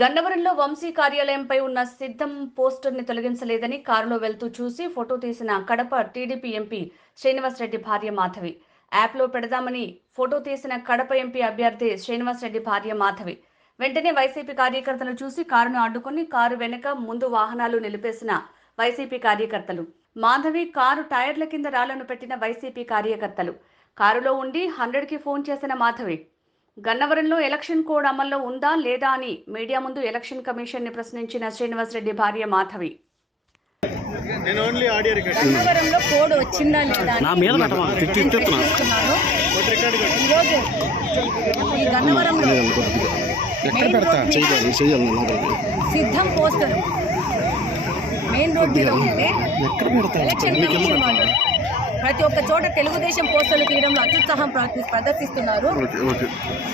గన్నవరంలో వంశీ కార్యాలయంపై ఉన్న సిద్ధం పోస్టర్ని తొలగించలేదని కారులో వెళ్తూ చూసి ఫోటో తీసిన కడప టీడీపీ ఎంపీ శ్రీనివాసరెడ్డి భార్య మాధవి. యాప్లో పెడదామని ఫోటో తీసిన కడప ఎంపీ అభ్యర్థి శ్రీనివాసరెడ్డి భార్య మాధవి. వెంటనే వైసీపీ కార్యకర్తలు చూసి కారును అడ్డుకుని కారు వెనుక ముందు వాహనాలు నిలిపేసిన వైసీపీ కార్యకర్తలు. మాధవి కారు టైర్ల కింద రాళ్లను పెట్టిన వైసీపీ కార్యకర్తలు. కారులో ఉండి 100కి ఫోన్ చేసిన మాధవి గన్నవరంలో ఎలక్షన్ కోడ్ అమల్లో ఉందా లేదా అని మీడియా ముందు ఎలక్షన్ కమిషన్ ని ప్రశ్నించిన శ్రీనివాసరెడ్డి భార్య మాధవి. గన్నవరంలో కోడ్ వచ్చిందా లేదా ఈ గన్నవరంలో సిద్ధం పోస్టర్ మెయిన్ రోడ్ మీద ఉంటే ఎలక్షన్ కమిషన్ వాళ్ళు ప్రతి ఒక్క చోట తెలుగుదేశం పోస్టర్లు తీయడంలో అత్యుత్సాహం ప్రదర్శిస్తున్నారు.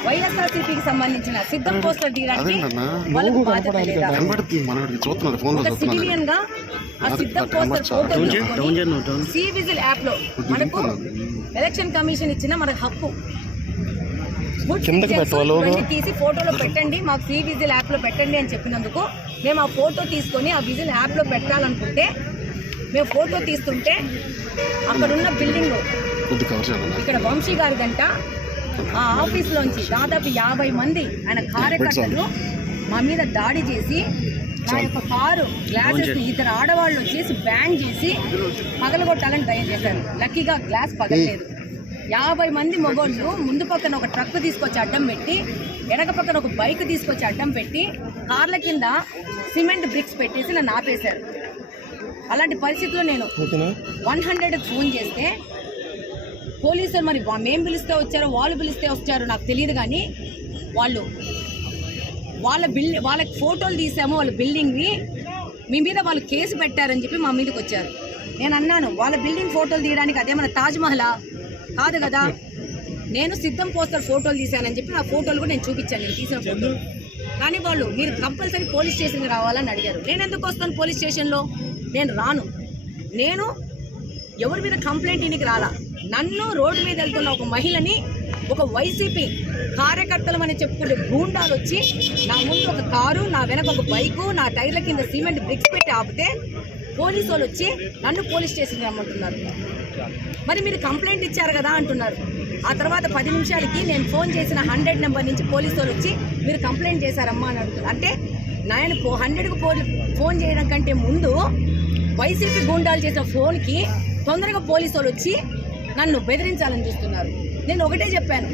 వైఎస్ఆర్సీపీకి సంబంధించిన సిద్ధం పోస్టర్ తీయడానికి వాళ్ళకు బాధ్యత లేదా? ఒక సివిలియన్ గా ఆ సిద్ధం poster photo c vigil app లో మనకు ఎలక్షన్ కమిషన్ ఇచ్చిన మనకు హక్కు తీసి ఫోటోలో పెట్టండి, మాకు సి విజిల్ యాప్ లో పెట్టండి అని చెప్పినందుకు మేము ఆ ఫోటో తీసుకొని ఆ విజిల్ యాప్ లో పెట్టాలనుకుంటే మేము ఫోటో తీస్తుంటే అక్కడున్న బిల్డింగ్ ఇక్కడ వంశీ గారిదంట. ఆ ఆఫీస్లోంచి దాదాపు 50 మంది ఆయన కార్యకర్తలు మా మీద దాడి చేసి నా యొక్క కారు గ్లాసెస్ని ఇద్దరు ఆడవాళ్ళు వచ్చేసి బ్యాంగ్ చేసి పగలగొట్టాలని ట్రై చేశారు. లక్కీగా గ్లాస్ పగలలేదు. 50 మంది మగోళ్ళు ముందు పక్కన ఒక ట్రక్ తీసుకొచ్చి అడ్డం పెట్టి, వెనక పక్కన ఒక బైక్ తీసుకొచ్చి అడ్డం పెట్టి, కార్ల కింద సిమెంట్ బ్రిక్స్ పెట్టేసి నన్ను ఆపేశారు. అలాంటి పరిస్థితుల్లో నేను 100కి ఫోన్ చేస్తే పోలీసులు మరి మేము పిలిస్తే వచ్చారో వాళ్ళు పిలిస్తే వచ్చారో నాకు తెలియదు, కానీ వాళ్ళకి ఫోటోలు తీసాము వాళ్ళ బిల్డింగ్ని, మీ మీద వాళ్ళు కేసు పెట్టారని చెప్పి మా మీదకి వచ్చారు. నేను అన్నాను, వాళ్ళ బిల్డింగ్ ఫోటోలు తీయడానికి అదేమన్నా తాజ్మహలా కాదు కదా, నేను సిద్ధం పోస్టర్ ఫోటోలు తీశానని చెప్పి నా ఫోటోలు కూడా నేను చూపించాను, నేను తీసిన ఫోటోలు. కానీ వాళ్ళు మీరు కంపల్సరీ పోలీస్ స్టేషన్కి రావాలని అడిగారు. నేను ఎందుకు వస్తాను పోలీస్ స్టేషన్లో? నేను రాను. నేను ఎవరి మీద కంప్లైంట్ ఇనికి రాలా. నన్ను రోడ్డు మీద వెళ్తున్న ఒక మహిళని ఒక వైసీపీ కార్యకర్తలమని చెప్పుకుంటే గూండాలు వచ్చి నా ముందు ఒక కారు, నా వెనక ఒక బైకు, నా టైర్ల కింద సిమెంట్ బ్రిక్స్ పెట్టి ఆపితే పోలీసు వాళ్ళు వచ్చి నన్ను పోలీస్ స్టేషన్కి రమ్మంటున్నారు. మరి మీరు కంప్లైంట్ ఇచ్చారు కదా అంటున్నారు. ఆ తర్వాత 10 నిమిషాలకి నేను ఫోన్ చేసిన 100 నెంబర్ నుంచి పోలీసు వాళ్ళు వచ్చి మీరు కంప్లైంట్ చేశారమ్మా అని అడుగుతారు. అంటే నేను 100కి ఫోన్ చేయడం కంటే ముందు వైసీపీ గూండాలు చేసిన ఫోన్కి తొందరగా పోలీసు వాళ్ళు వచ్చి నన్ను బెదిరించాలని చూస్తున్నారు. నేను ఒకటే చెప్పాను,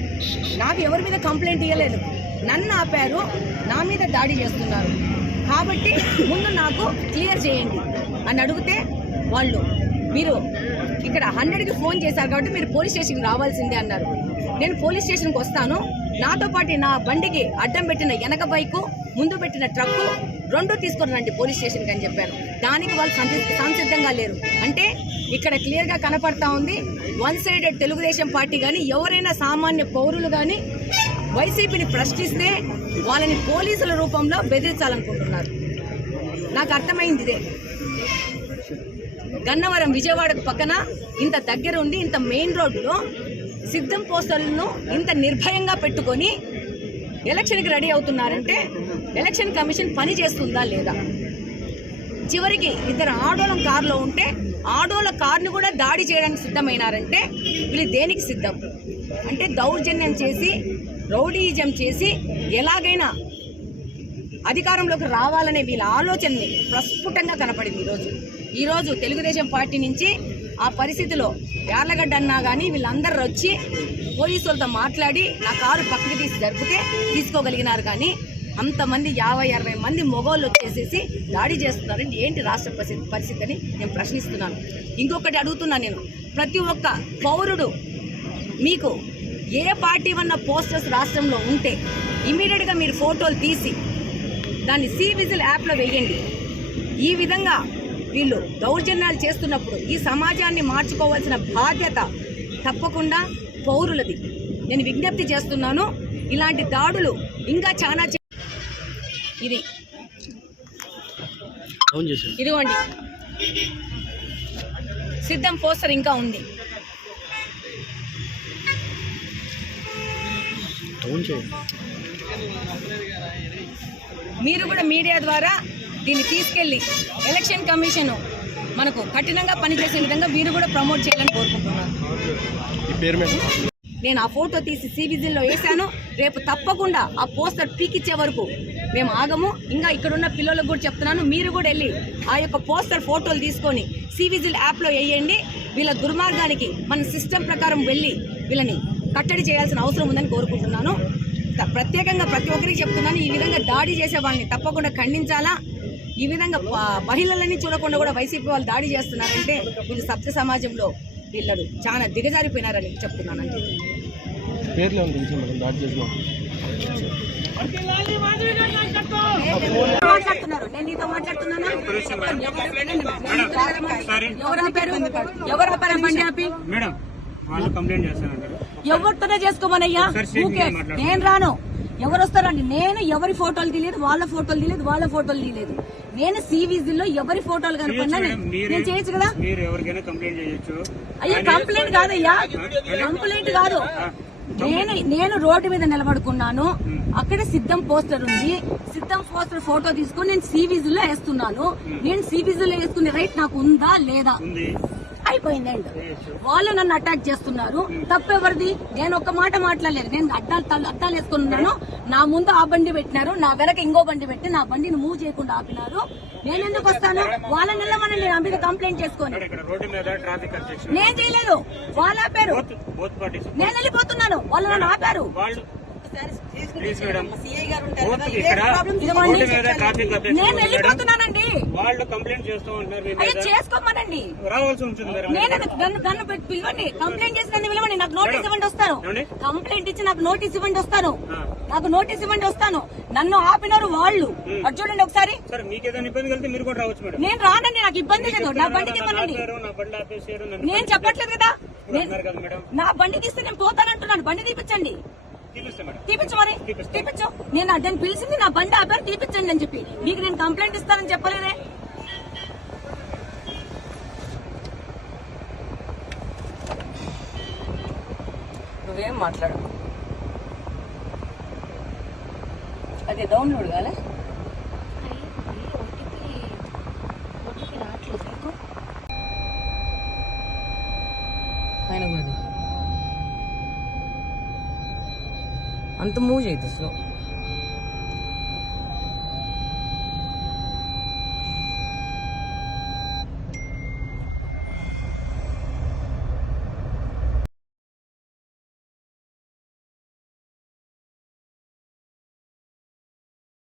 నాకు ఎవరి మీద కంప్లైంట్ ఇవ్వలేదు, నన్ను ఆపారు, నా మీద దాడి చేస్తున్నారు, కాబట్టి ముందు నాకు క్లియర్ చేయండి అని అడిగితే వాళ్ళు మీరు ఇక్కడ 100కి ఫోన్ చేశారు కాబట్టి మీరు పోలీస్ స్టేషన్కి రావాల్సిందే అన్నారు. నేను పోలీస్ స్టేషన్కి వస్తాను, నాతో పాటు నా బండికి అడ్డం పెట్టిన వెనక బైకు, ముందు పెట్టిన ట్రక్కు 2 తీసుకొని రండి పోలీస్ స్టేషన్కి అని చెప్పాను. దానికి వాళ్ళు సంసిద్ధంగా లేరు. అంటే ఇక్కడ క్లియర్గా కనపడతా ఉంది, 1 సైడెడ్ తెలుగుదేశం పార్టీ కానీ ఎవరైనా సామాన్య పౌరులు కానీ వైసీపీని ప్రశ్నిస్తే వాళ్ళని పోలీసుల రూపంలో బెదిరించాలనుకుంటున్నారు. నాకు అర్థమైంది ఇదే. గన్నవరం విజయవాడకు పక్కన ఇంత దగ్గర ఉండి ఇంత మెయిన్ రోడ్లో సిద్ధం పోస్టర్లను ఇంత నిర్భయంగా పెట్టుకొని ఎలక్షన్కి రెడీ అవుతున్నారంటే ఎలక్షన్ కమిషన్ పని చేస్తుందా లేదా? చివరికి ఇద్దరు ఆడోళ్ళ కారులో ఉంటే ఆడోళ్ళ కారుని కూడా దాడి చేయడానికి సిద్ధమైనారంటే వీళ్ళు దేనికి సిద్ధం? అంటే దౌర్జన్యం చేసి రౌడీజం చేసి ఎలాగైనా అధికారంలోకి రావాలనే వీళ్ళ ఆలోచనని ప్రస్ఫుటంగా కనపడింది ఈరోజు తెలుగుదేశం పార్టీ నుంచి ఆ పరిస్థితిలో యార్లగడ్డ అన్నా కానీ వీళ్ళందరూ వచ్చి పోలీసులతో మాట్లాడి నా కారు పక్కకి తీసి జరిపితే తీసుకోగలిగినారు. కానీ అంతమంది 50-60 మంది మొగోళ్ళు వచ్చేసేసి దాడి చేస్తున్నారండి. ఏంటి రాష్ట్ర పరిస్థితి అని నేను ప్రశ్నిస్తున్నాను. ఇంకొకటి అడుగుతున్నాను నేను, ప్రతి ఒక్క పౌరుడు మీకు ఏ పార్టీ వన్న పోస్టర్స్ రాష్ట్రంలో ఉంటే ఇమీడియట్గా మీరు ఫోటోలు తీసి దాన్ని సి విజిల్ యాప్లో వేయండి. ఈ విధంగా వీళ్ళు దౌర్జన్యాలు చేస్తున్నప్పుడు ఈ సమాజాన్ని మార్చుకోవాల్సిన బాధ్యత తప్పకుండా పౌరులది. నేను విజ్ఞప్తి చేస్తున్నాను, ఇలాంటి దాడులు ఇంకా చాలా ఇదిగోండి సిద్ధం పోస్టర్ ఇంకా ఉంది. డౌన్ చేయండి. మీరు కూడా మీడియా ద్వారా దీన్ని తీసుకెళ్లి ఎలక్షన్ కమిషన్ మనకు కఠినంగా పనిచేసే విధంగా మీరు కూడా ప్రమోట్ చేయాలని కోరుకుంటున్నాను. నేను ఆ ఫోటో తీసి సివిజిల్లో వేశాను. రేపు తప్పకుండా ఆ పోస్టర్ పీకిచ్చే వరకు మేము ఆగము. ఇంకా ఇక్కడ ఉన్న పిల్లలకు కూడా చెప్తున్నాను, మీరు కూడా వెళ్ళి ఆ యొక్క పోస్టర్ ఫోటోలు తీసుకొని సివిజిల్ యాప్లో వేయండి. వీళ్ళ దుర్మార్గానికి మన సిస్టమ్ ప్రకారం వెళ్ళి వీళ్ళని కట్టడి చేయాల్సిన అవసరం ఉందని కోరుకుంటున్నాను. ప్రత్యేకంగా ప్రతి ఒక్కరికి చెప్తున్నాను, ఈ విధంగా దాడి చేసే వాళ్ళని తప్పకుండా ఖండించాలా. ఈ విధంగా మహిళలని చూడకుండా కూడా వైసీపీ వాళ్ళు దాడి చేస్తున్నారంటే వీళ్ళు సభ్య సమాజంలో వీళ్ళు చాలా దిగజారిపోయినారని చెప్తున్నాను. మాట్లాడుతున్నారు, నేను నీతో మాట్లాడుతున్నాను. ఎవరు ఆపారు బండి ఆపి? ఎవరితోనే చేసుకోమనయ్యా, నేను రాను. ఎవరు వస్తారండి? నేను ఎవరి ఫోటోలు తీయలేదు, వాళ్ళ ఫోటోలు తీయలేదు, వాళ్ళ ఫోటోలు తీయలేదు. నేను సివిజిల్లో ఎవరి ఫోటోలు కనుకున్నా నేను చేయొచ్చు కదా. అయ్యా కంప్లైంట్ కాదయ్యా, కంప్లైంట్ కాదు. నేను రోడ్డు మీద నిలబడుకున్నాను, అక్కడ సిద్ధం పోస్టర్ ఉంది. సిద్ధం పోస్టర్ ఫోటో తీసుకుని నేను సివిజిల్లో వేస్తున్నాను. నేను సివిజిల్లో వేసుకునే రైట్ నాకు ఉందా లేదా? అయిపోయిందండి. వాళ్ళు నన్ను అటాక్ చేస్తున్నారు. తప్పెవరిది? నేను ఒక్క మాట మాట్లాడలేదు. నేను అద్దాలు వేసుకుని ఉన్నాను. నా ముందు ఆ బండి పెట్టినారు, నా వెనక ఇంకో బండి పెట్టి నా బండిని మూవ్ చేయకుండా ఆపినారు. నేను ఎందుకు వస్తాను? వాళ్ళ నిలమని నా మీద కంప్లైంట్ చేసుకొని నేను చేయలేదు. వాళ్ళు ఆపారు, నేను వెళ్ళిపోతున్నాను. వాళ్ళు నన్ను ఆపారు. నేను వెళ్ళిపోతున్నానండి. వాళ్ళు కంప్లైంట్ చేస్తూ ఉంటారు. అయ్యో చేసుకోమనండి, రావాల్సి ఉంటుంది. నన్ను పిలవండి, కంప్లైంట్ చేసి నన్ను పిలవండి. నాకు నోటీస్ ఇవ్వండి వస్తాను. కంప్లైంట్ ఇచ్చి నాకు నోటీస్ ఇవ్వండి వస్తాను. నాకు నోటీస్ ఇవ్వండి వస్తాను. నన్ను ఆపినారు వాళ్ళు. అది చూడండి ఒకసారి. నేను రానండి, నాకు ఇబ్బంది లేదు. నా బండి ఇవ్వనండి. నేను చెప్పట్లేదు కదా, నా బండి తీస్తే నేను పోతానంటున్నాను. బండి తీపించండి, తీపించు మరి తీపించు. నేను దాన్ని పిలిచింది నా బండి ఆపారు, తీపించండి అని చెప్పి. మీకు నేను కంప్లైంట్ ఇస్తానని చెప్పలేదే. నువ్వేం మాట్లాడు, అది డౌన్లోడ్ కాలే. ఆయన కూడా అంత మూవ్ చేయదు స్లో.